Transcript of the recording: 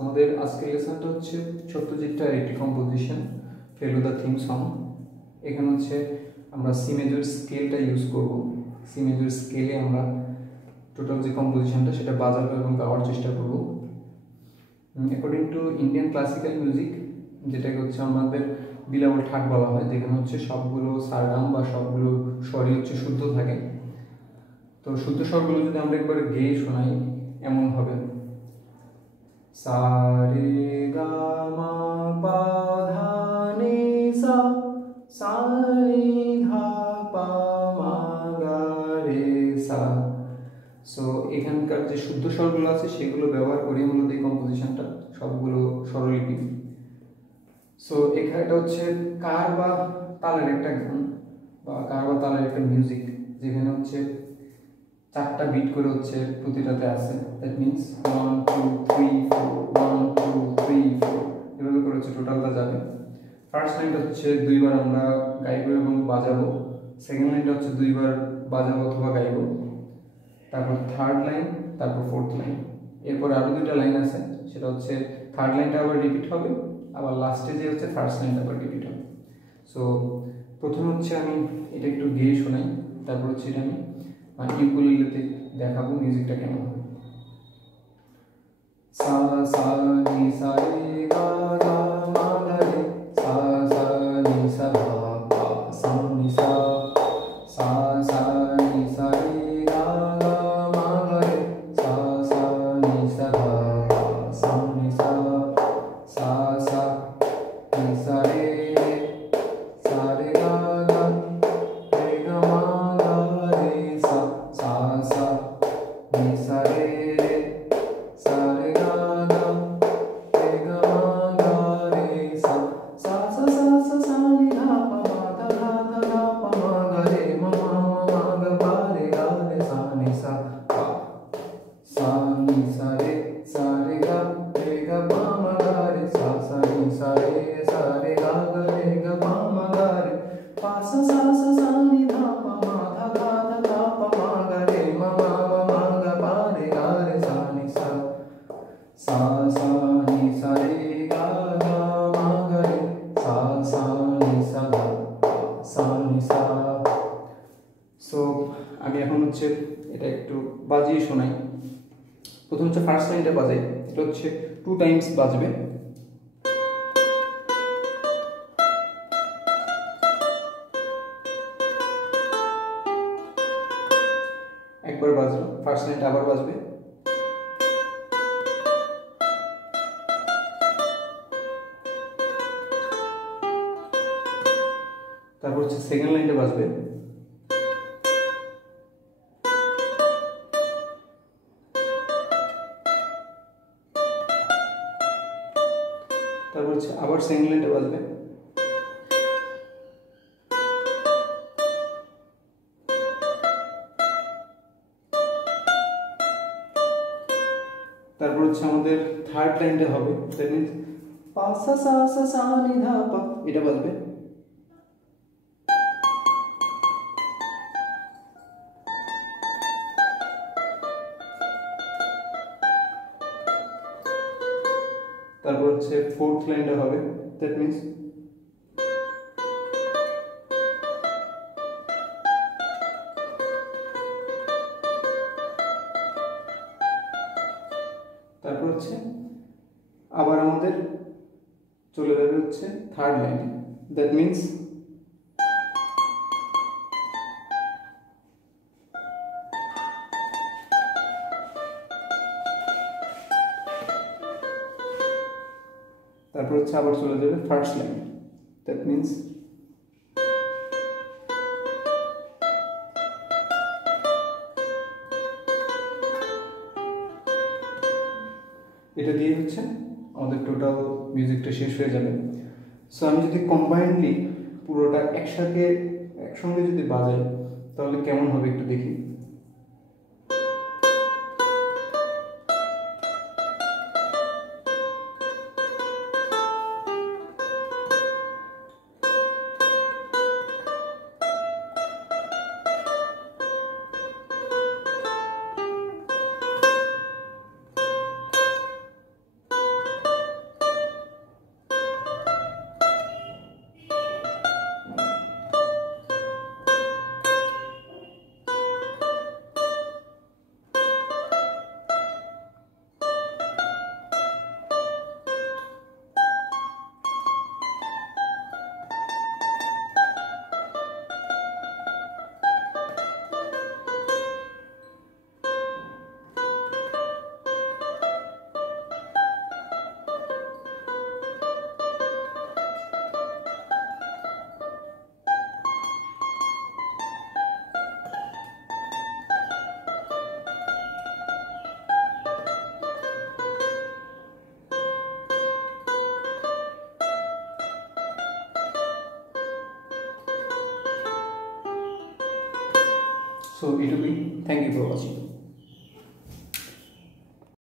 আমাদের আজকের লেসনটা হচ্ছে সত্যজিৎ রায়ের একটি কম্পোজিশন ফেলুদা থিম সং। এখানে হচ্ছে আমরা সি মেজর স্কেলটা ইউজ করব। সি মেজর স্কেলে আমরা টোটাল যে কম্পোজিশনটা সেটা বাজাবো এবং গাওয়ার চেষ্টা করব according to Indian classical music, যেটাকে হচ্ছে আমাদের বিলাবল ঠাট বলা হয়, যেখানে হচ্ছে সবগুলো সারগাম বা সবগুলো স্বরই হচ্ছে শুদ্ধ থাকে। তো শুদ্ধ স্বরগুলো যদি আমরা একবার গেয়ে শোনাই, এমন হবে সা রে গা মা পা ধা নি সা, সা রে ধা পা মা গা রে সা। সো এখানকার যে শুদ্ধ স্বরগুলো আছে সেগুলো ব্যবহার করে মূলত এই কম্পোজিশনটা সবগুলো স্বরলিপি। সো এটা হচ্ছে কার বা তালের একটা গান বা কার বা তালের একটা মিউজিক, যেখানে হচ্ছে 4টা বিট করে হচ্ছে প্রতিটাতে আছে। দ্যাট মিনস 1 2 3 4 1 2 3 4 এভাবে করে হচ্ছে টোটালটা যাবে। ফার্স্ট লাইনটা হচ্ছে 2বার আমরা গাইবো এবং বাজাবো, সেকেন্ড লাইনটা হচ্ছে 2বার বাজাবো অথবা গাইবো, তারপর থার্ড লাইন, তারপর ফোর্থ লাইন। এরপর আরও 2টা লাইন আছে, সেটা হচ্ছে থার্ড লাইনটা আবার রিপিট হবে, আবার লাস্টে যে হচ্ছে ফার্স্ট লাইনটা আবার রিপিট হবে। সো প্রথমে হচ্ছে আমি এটা একটু গেয়ে শোনাই, তারপর হচ্ছে এটা আমি ইউকুলেলেতে দেখাবো মিউজিকটা কেমন হবে। সা সা নি সা রে গা গা মা গা রে, সা সা নি সা ধা পা সা নি সা, সা সা নি সা রে গা গা মা গা রে, সা সা নি সা ধা পা সা নি সা, সা সা নি সা রে রে, সা রে গা গা রে গা মা গা রে সা, সা সা নি সা রে রে, সা রে গা গা রে গা মা গা রে সা, সা সা সা সা সা নি ধা পা মা ধা ধা ধা ধা পা মা গা রে মা মা মা গা পা রে গা রে সা নি সা পা, সা নি সা রে গা রে গা পা মা গা রে সা, সা নি সা রে গা গা রে গা পা মা গা রে, পা সা সা সা সা নি ধা পা মা ধা ধা ধা ধা পা মা গা রে মা মা মা গা পা রে গা রে সা নি সা, সা সা নি সা রে গা গা মা গা রে, সা সা নি সা ধা পা সা নি সা। সো আমি এখন হচ্ছে এটা একটু বাজিয়ে শোনাই। প্রথম হচ্ছে ফার্স্ট লাইনটা বাজাই, এটা হচ্ছে 2 টাইমস বাজবে। একবার বাজলো, ফার্স্ট লাইনটা আবার বাজবে, তারপর হচ্ছে সেকেন্ড লাইনটা বাজবে, তারপর হচ্ছে আবার সেকেন্ড লাইনটা বাজবে, তারপর হচ্ছে আমাদের থার্ড লাইনটা হবে, দ্যাট মিন্স পা সা সা সা সা নি ধা পা, এটা বাজবে, তারপর হচ্ছে ফোর্থ লাইনটা হবে, দ্যাট মিন্স তারপর হচ্ছে আবার আমাদের চলে যাবে হচ্ছে থার্ড লাইন, দ্যাট মিন্স তারপর হচ্ছে আবার চলে যাবে ফার্স্ট লাইন, দ্যাট মিন্স এটা দিয়ে হচ্ছে আমাদের টোটাল মিউজিকটা শেষ হয়ে যাবে। সো আমি যদি কম্বাইন্ডলি পুরোটা একসঙ্গে যদি বাজাই তাহলে কেমন হবে একটু দেখি। So it will be, thank you for watching.